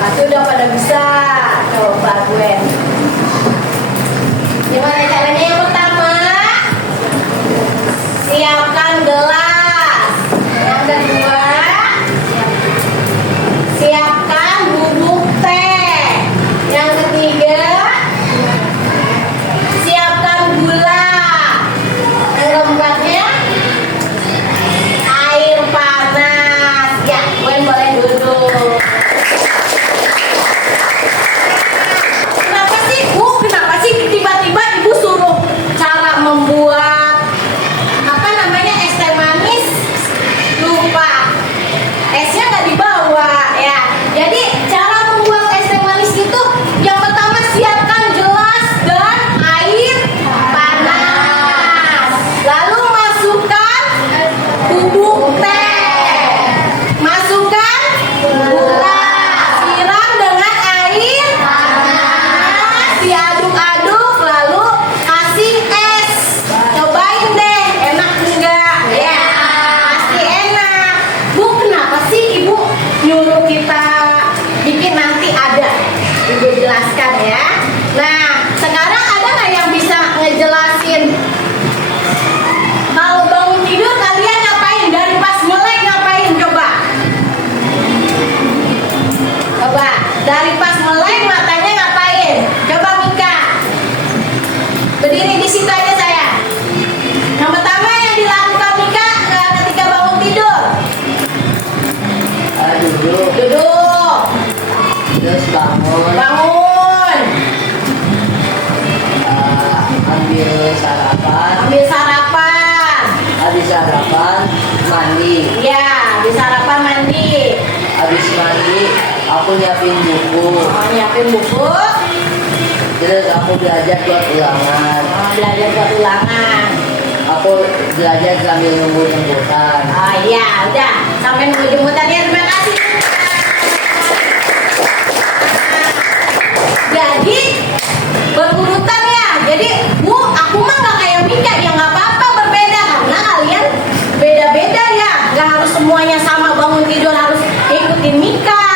Pasti udah pada bisa. Coba gue. Gimana caranya? Yang pertama, siapkan gelas. Yang kedua, siapkan bubuk teh. Yang ketiga, siapkan gula. Yang keempatnya, air panas. Ya, gue boleh duduk. Kenapa sih tiba-tiba ibu suruh cara membuat es teh manis? Lupa, esnya nggak dibawa ya. Jadi cara membuat es teh manis itu yang pertama siapkan gelas dan air panas. Lalu masukkan bubuk teh, masukkan gula, siram dengan air panas, diaduk-aduk, lalu kasih es. Cobain deh, enak enggak? Ya, pasti enak. Bu, kenapa sih ibu nyuruh kita bikin? Nanti ada ibu jelaskan ya. Nah, sekarang ada nggak yang bisa ngejelasin kalau bangun tidur kalian ngapain? Dari pas melek ngapain? Coba dari pas melek matanya ngapain? Coba Mika, berdiri di situ aja saya. Yang pertama yang dilakukan Mika ketika bangun tidur, duduk, terus bangun, ambil sarapan, habis sarapan mandi, ya, habis sarapan mandi, habis mandi aku nyiapin buku, terus aku belajar buat ulangan, aku belajar sambil nunggu jemputan. Oh iya, udah sampai nunggu jemputan ya. Terima kasih. Jadi berurutan ya. Jadi Bu, aku mah gak kayak Mika, ya nggak apa-apa berbeda karena kalian beda-beda ya. Gak harus semuanya sama bangun tidur harus ikutin Mika.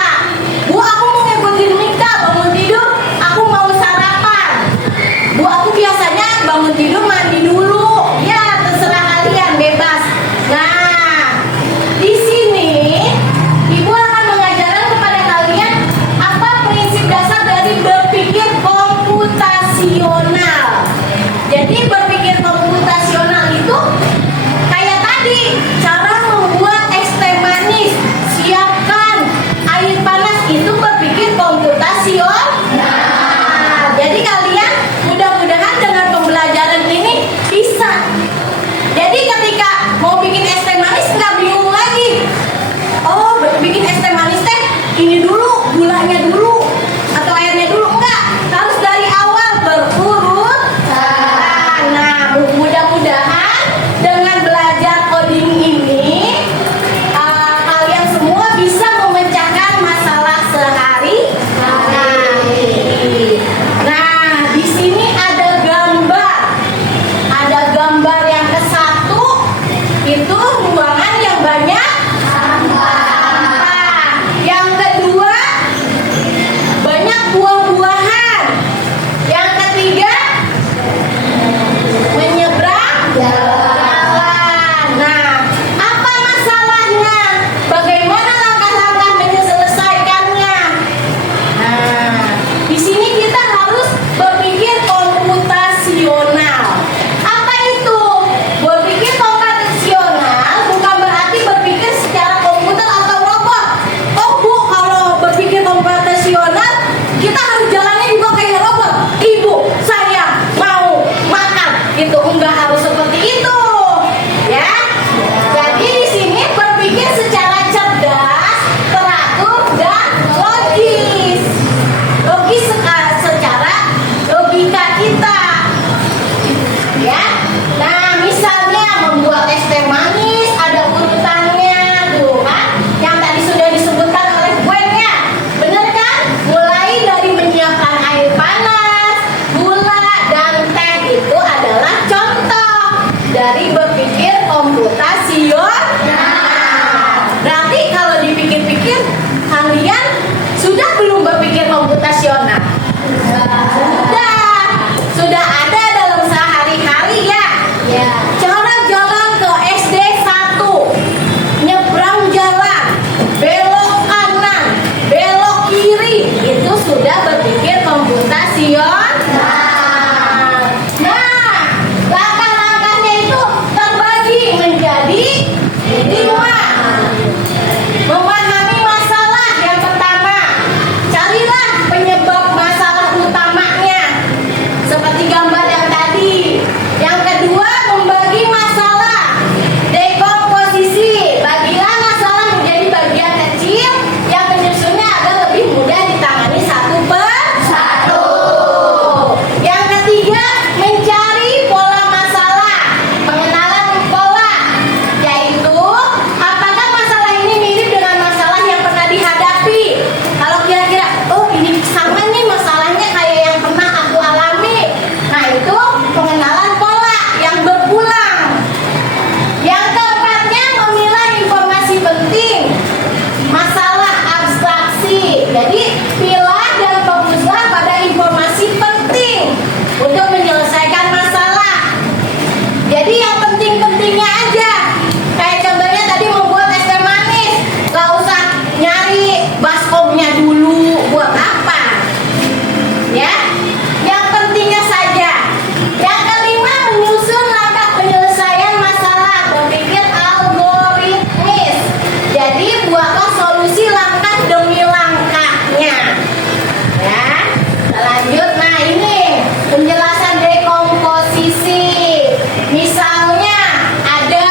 Bu, aku mau ngikutin Mika bangun tidur, aku mau sarapan. Bu, aku biasanya bangun tidur mandi dulu. Ya, terserah kalian, bebas. Nah, di sini Ibu akan mengajarkan kepada kalian apa prinsip dasar dari berpikir komputasional. Jadi berpikir komputasional itu kayak tadi, cara membuat es teh manis, siapkan air panas, itu berpikir komputasional. Nah, jadi kalian mudah-mudahan dengan pembelajaran ini bisa. Jadi ketika mau bikin es teh manis nggak bingung lagi. Oh, bikin es teh manis teh ini dulu, gulanya dulu atau airnya dulu, enggak. Harus dari awal menjadi berpikir komputasional. Berarti kalau dipikir-pikir, kalian sudah belum berpikir komputasional? Sudah ada dalam sehari-hari ya? Ya. Cara jalan ke SD 1, nyebrang jalan, belok kanan, belok kiri, itu sudah berpikir komputasional. Nah, langkah-langkahnya itu terbagi menjadi 5. Memahami masalah yang pertama, carilah penyebab masalah utamanya, seperti gambar yang tadi. Yang kedua, membagi masalah, dekomposisi, bagilah masalah menjadi bagian kecil yang menyusunnya agar lebih mudah ditangani satu persatu. Yang ketiga, mencari pola masalah, pengenalan pola, yaitu apakah masalah ini mirip dengan masalah yang pernah dihadapi. Kalau kira-kira, oh ini sama nih masalahnya kayak yang pernah aku alami, nah itu pengenalan pola yang berulang. Yang keempatnya, memilah informasi penting, masalah abstraksi. Jadi pilah dan fokuslah pada informasi penting untuk menyelesaikan masalah. Jadi yang penting-pentingnya aja. Kayak contohnya tadi membuat es teh manis, gak usah nyari baskomnya dulu, buat apa? Ya, yang pentingnya saja. Yang kelima, menyusun langkah penyelesaian masalah, berpikir algoritmis. Jadi buatlah solusi langkah demi langkahnya. Ya, kita lanjut. Nah ini penjelasan dekomposisi. Misalnya ada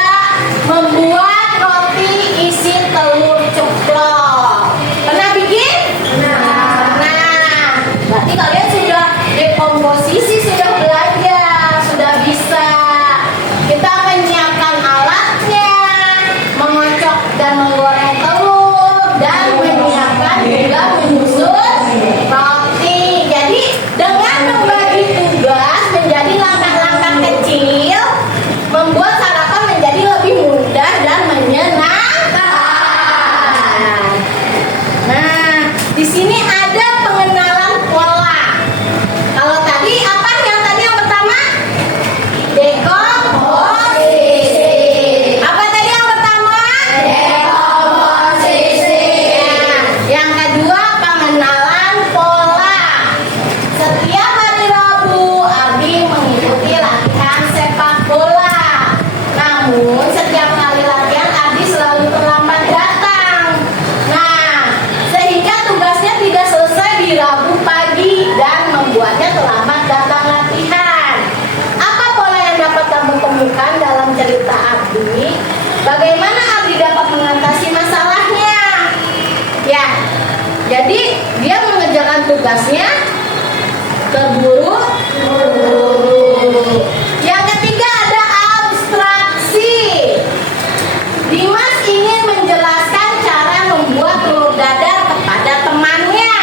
membuat roti isi telur ceplok. Pernah bikin? Nah, berarti kalian sudah dekomposisi, sudah belajar, sudah bisa. Kita menyiapkan alatnya, mengocok dan menggoreng telur, dan menyiapkan juga menyusun roti. Jadi dengan membagi tugas menjadi langkah-langkah kecil, membuat sarapan menjadi lebih mudah dan menyenangkan. Nah, di sini ada pengenalan pola. Kalau tadi apa yang pertama? Dekomposisi. Apa tadi yang pertama? Dekomposisi. Nah, yang kedua pengenalan pola. Setiap hari Rabu Abi mengikuti latihan sepak bola. Namun setiap kali latihan Abi selalu terlambat datang. Nah, sehingga tugasnya tidak selesai di Rabu pagi dan membuatnya terlambat datang latihan. Apa pola yang dapat kamu temukan dalam cerita Abi? Bagaimana Abi dapat mengatasi masalahnya? Ya, jadi dia mengerjakan tugasnya terburu-buru. Yang ketiga ada abstraksi. Dimas ingin menjelaskan cara membuat telur dadar kepada temannya.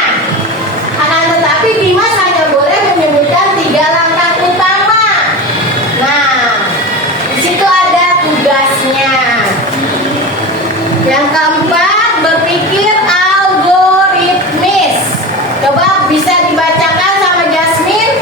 Akan tetapi Dimas hanya boleh menyebutkan 3 langkah utama. Nah, di situ ada tugasnya. Yang keempat, berpikir algoritmis. Coba bisa dibacakan sama Jasmine.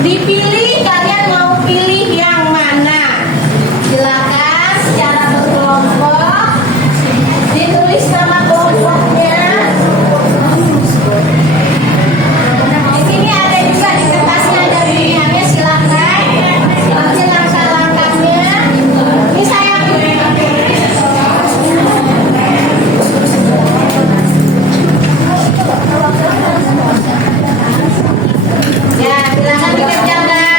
dipilih, kalian mau pilih yang mana? Silakan secara berkelompok ditulis nama kelompoknya. Di sini ada juga di kertasnya ada pilihannya, silakan ambil langkah-langkahnya. Ini saya ya, silakan dikerjakan.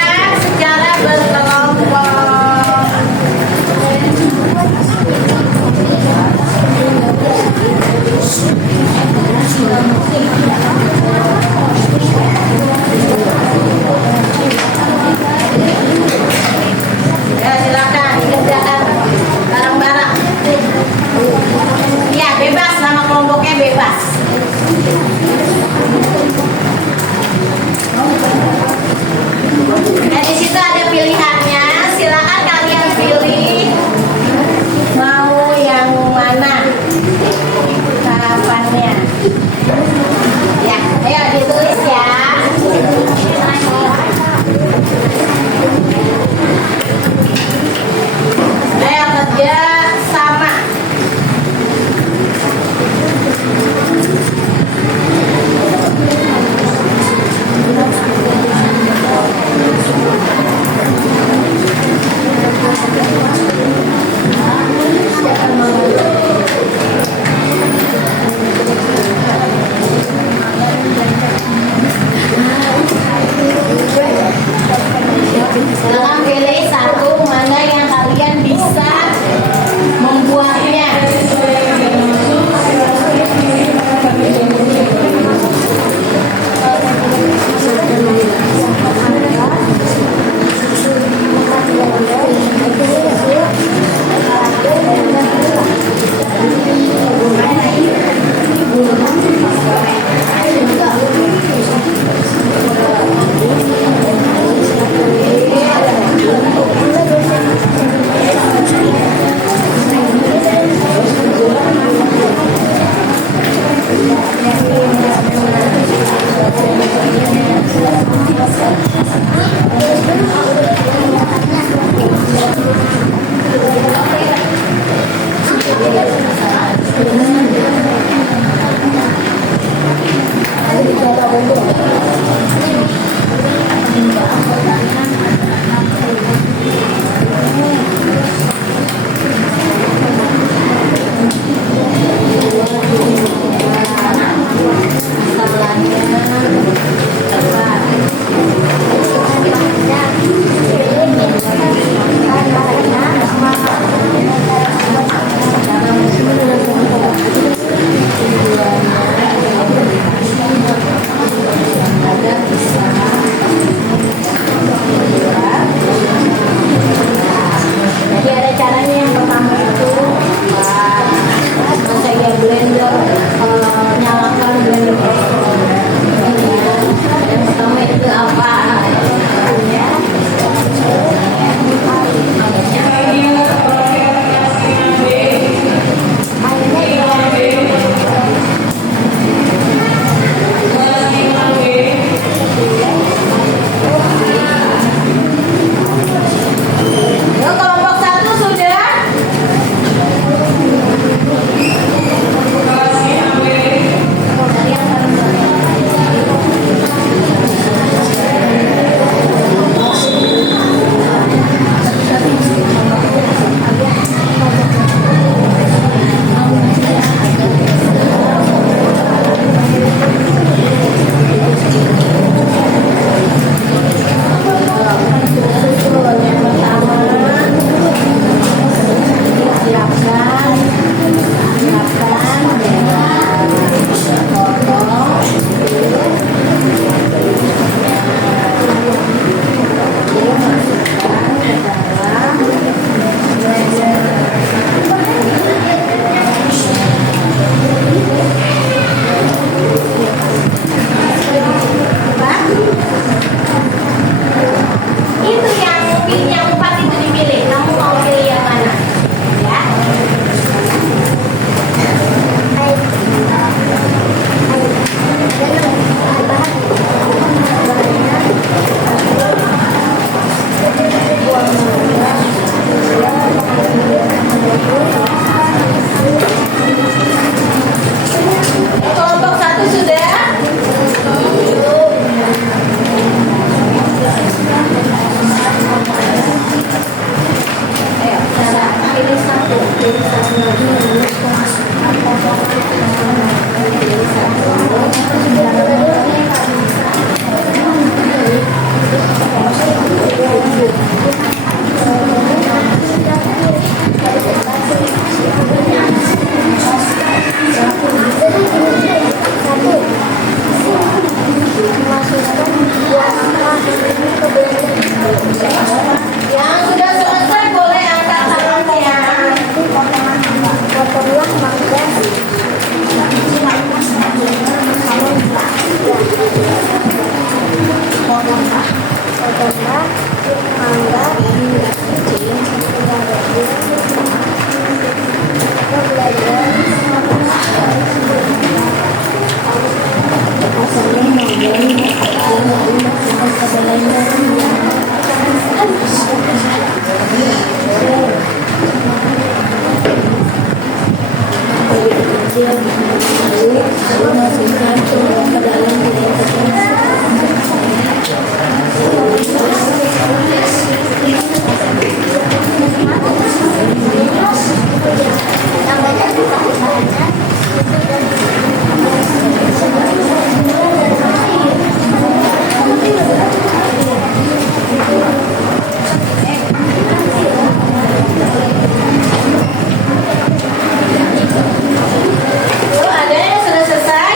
Tuh, ada yang sudah selesai?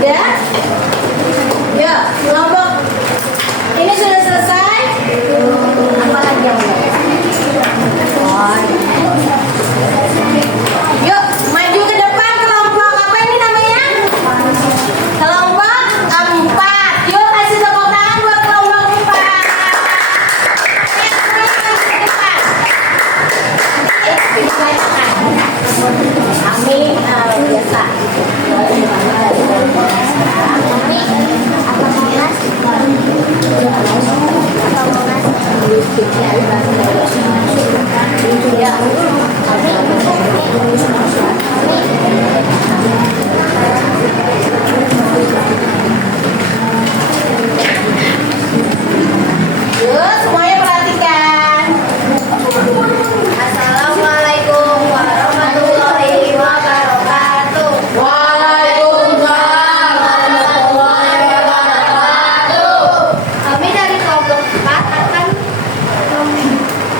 Udah? Ya, kelompok ini sudah selesai. Apa lagi yang belum? Yuk, maju ke depan kelompok apa ini namanya? Kelompok 4. Yuk, kasih tepuk tangan buat kelompok 4. Kami biasa. Yuk, semuanya perhatikan. Assalamualaikum warahmatullahi wabarakatuh. Waalaikumsalam warahmatullahi wabarakatuh. Kami dari kelompok 4 akan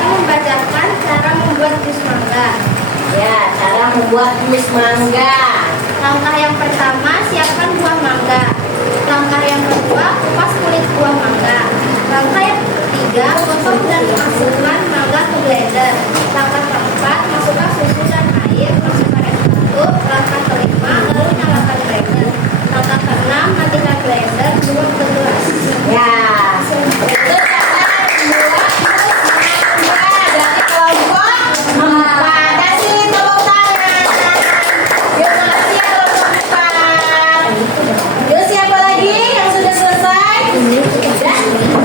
membacakan cara membuat jus mangga. Ya, cara membuat jus mangga. Langkah yang pertama, siapkan buah mangga. Langkah yang kedua, kupas kulit buah mangga. Langkah yang ketiga, potong dan masukkan mangga ke blender. Langkah keempat, masukkan susu dan air, masukkan es batu. Langkah kelima, lalu nyalakan blender. Langkah keenam, matikan blender, tuang ke gelas. Ya, itu cara membuat jus mangga dari kelompok 4. Kasih tepuk tangan. Yuk, makasih ya kelompok 4. Yuk, siapa lagi yang sudah selesai? Sudah?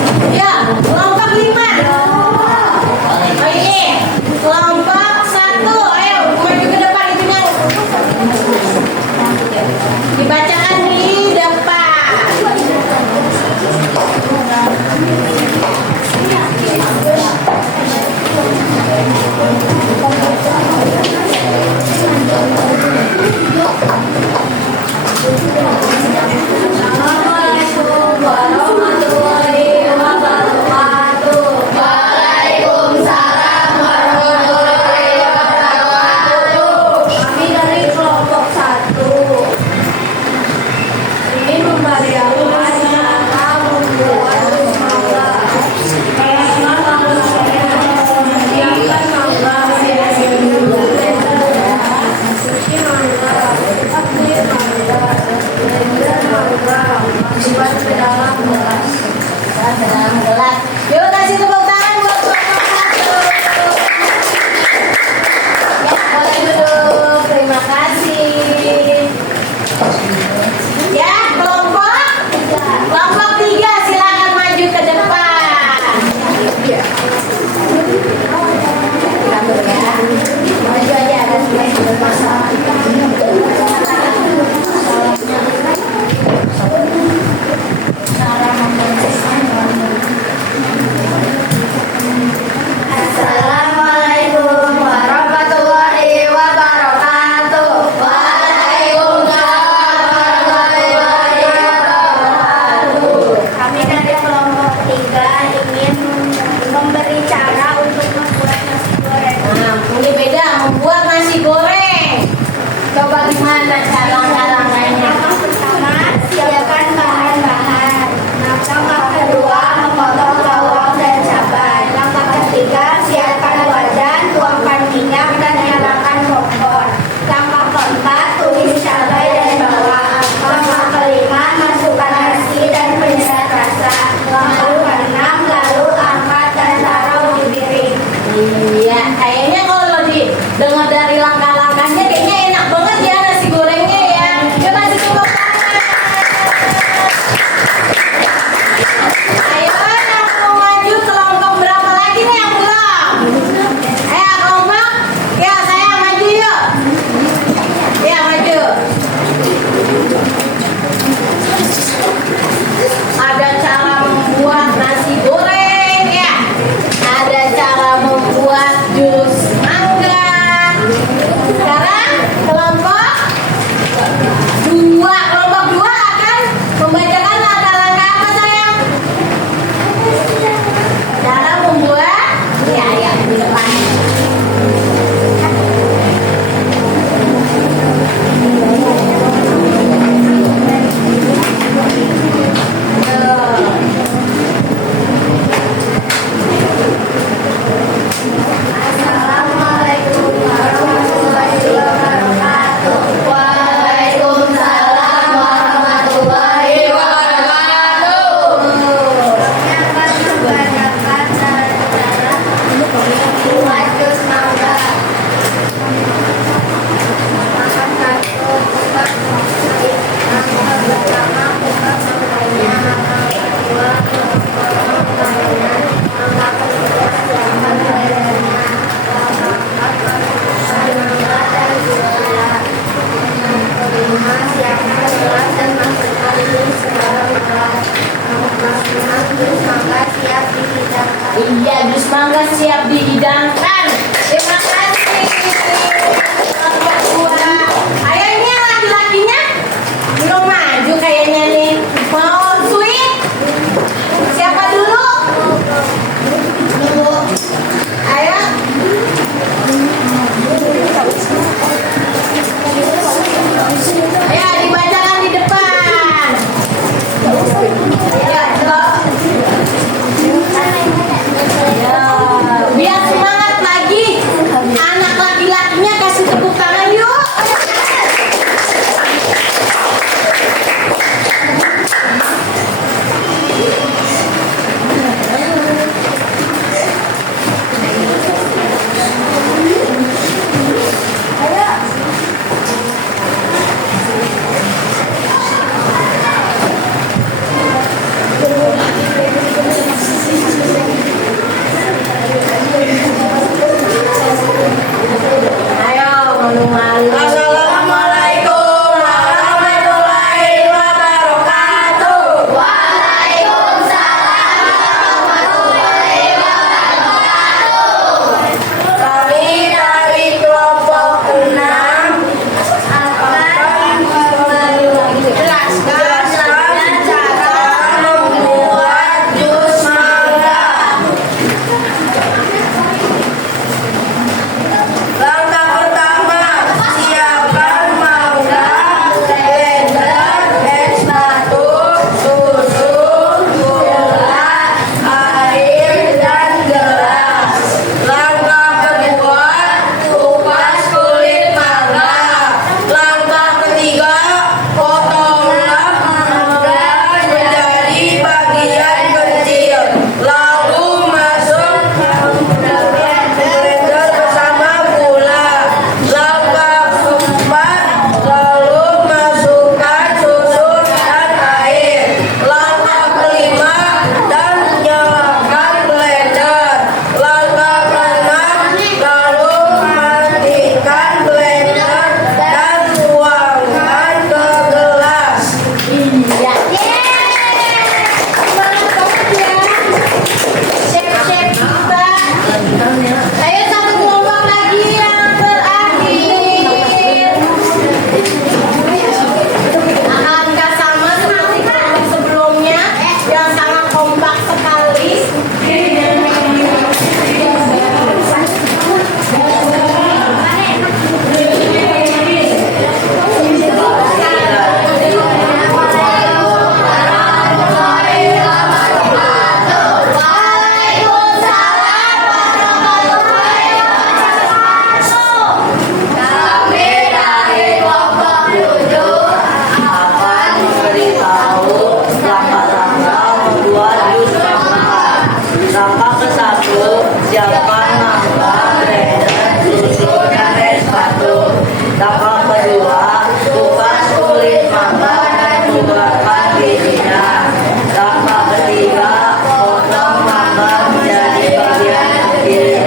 berpikir.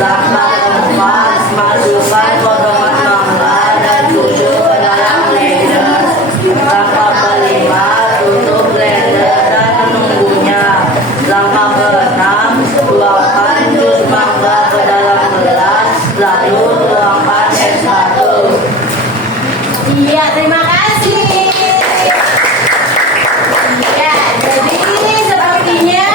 Langkah keempat, masukkan potongan mangga dan susu ke dalam blender. Langkah kelima, tutup blender dan menunggunya. Langkah keenam, tuangkan jus mangga ke dalam gelas, lalu tuangkan es batu. Iya, terima kasih. Ya, jadi sepertinya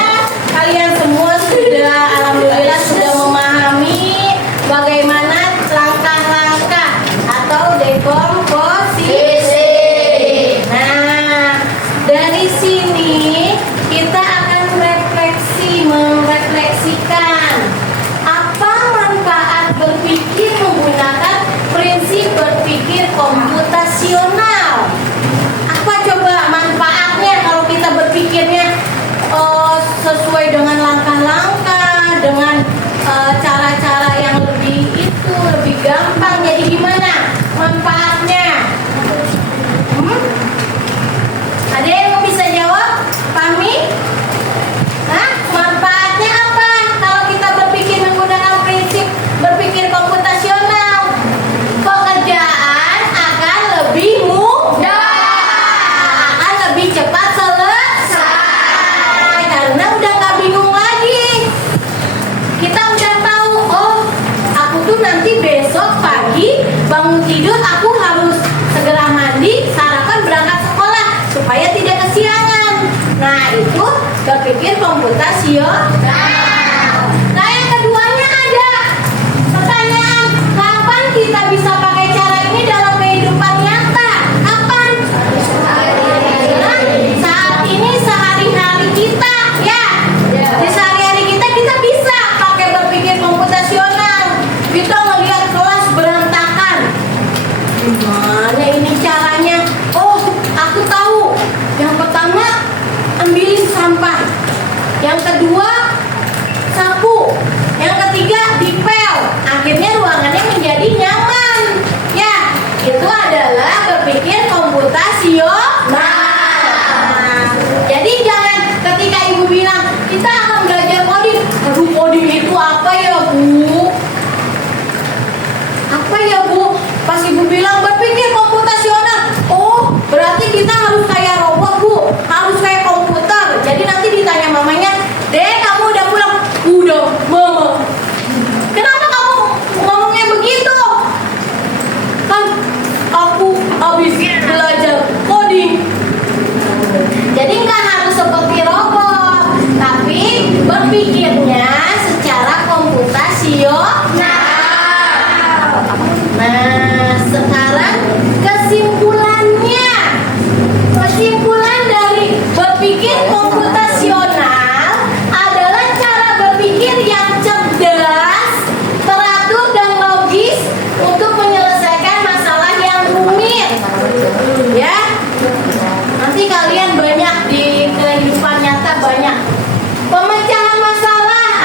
kalian semua sudah, alhamdulillah sudah memahami bagaimana langkah-langkah atau dekomposisi. Nah, dari sini kita akan merefleksikan apa manfaat berpikir menggunakan prinsip berpikir komputasional. Apa coba manfaatnya kalau kita berpikirnya sesuai dengan langkah-langkah, dengan cara-cara yang lebih gampang. Jadi gimana manfaatnya? Ada yang bisa jawab? Fahmi? Hah? Manfaatnya apa kalau kita berpikir menggunakan prinsip berpikir komputasional? Pekerjaan akan lebih mudah, akan lebih cepat selesai, karena udah nggak bingung lagi. Kita udah tahu, oh aku tuh nanti besok pagi bangun tidur aku harus segera mandi, sarapan, berangkat sekolah supaya tidak kesiangan. Nah itu berpikir komputasional. Nah yang keduanya ada pertanyaan, kapan kita bisa pakai cara ini dalam kehidupan nyata? Kapan? Nah, saat ini sehari-hari kita, ya. Di sehari-hari kita bisa pakai berpikir komputasional. Kita ngelihat kelas berantakan. Gimana ini caranya? Oh, aku tahu. Yang pertama, ambilin sampah. Yang kedua, sapu. Yang ketiga, dipel. Akhirnya ruangannya menjadi nyaman. Ya, itu adalah berpikir komputasional. Jadi jangan ketika ibu bilang kita akan belajar coding. Aduh, coding itu apa ya Bu? Apa ya Bu? Pas ibu bilang berpikir komputasional. Oh, berarti kita harus kayak robot Bu, harus kayak komputer. Jadi nanti ditanya mamanya, Dek kamu udah pulang? Udah, Mama. Kenapa kamu ngomongnya begitu? Kan aku habis belajar coding. Jadi nggak harus seperti robot, tapi berpikirnya secara komputasional. Nah, sekarang kesimpulannya. Kesimpulan dari berpikir komputasional adalah cara berpikir yang cerdas, teratur dan logis untuk menyelesaikan masalah yang rumit. Ya. Nanti kalian banyak di kehidupan nyata banyak pemecahan masalah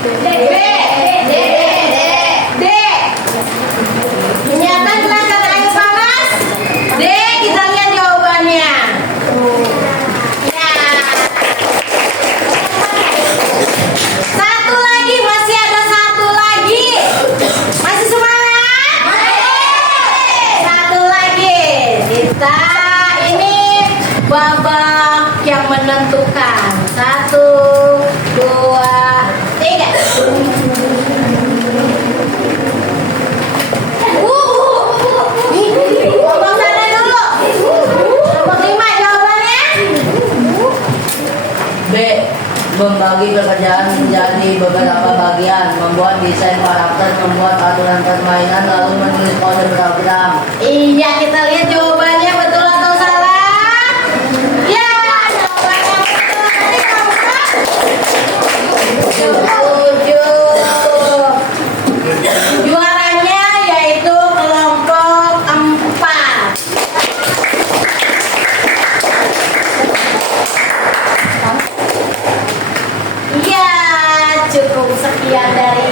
D. Menyatakan gerakan air panas. D, kita lihat jawabannya. Ya. Satu lagi, masih ada satu lagi. Masih semangat? Satu lagi. Kita ini babak yang menentukan. 1, 2, 3. Abang sana dulu. Nomor 5 jawabannya. B. Membagi pekerjaan menjadi beberapa bagian, membuat desain karakter, membuat aturan permainan, lalu menulis kode program. Iya, kita lihat jawabannya betul atau salah. Ya, jawabannya betul. Tadi kamu setuju. Juaranya yaitu kelompok 4. Ya, cukup sekian dari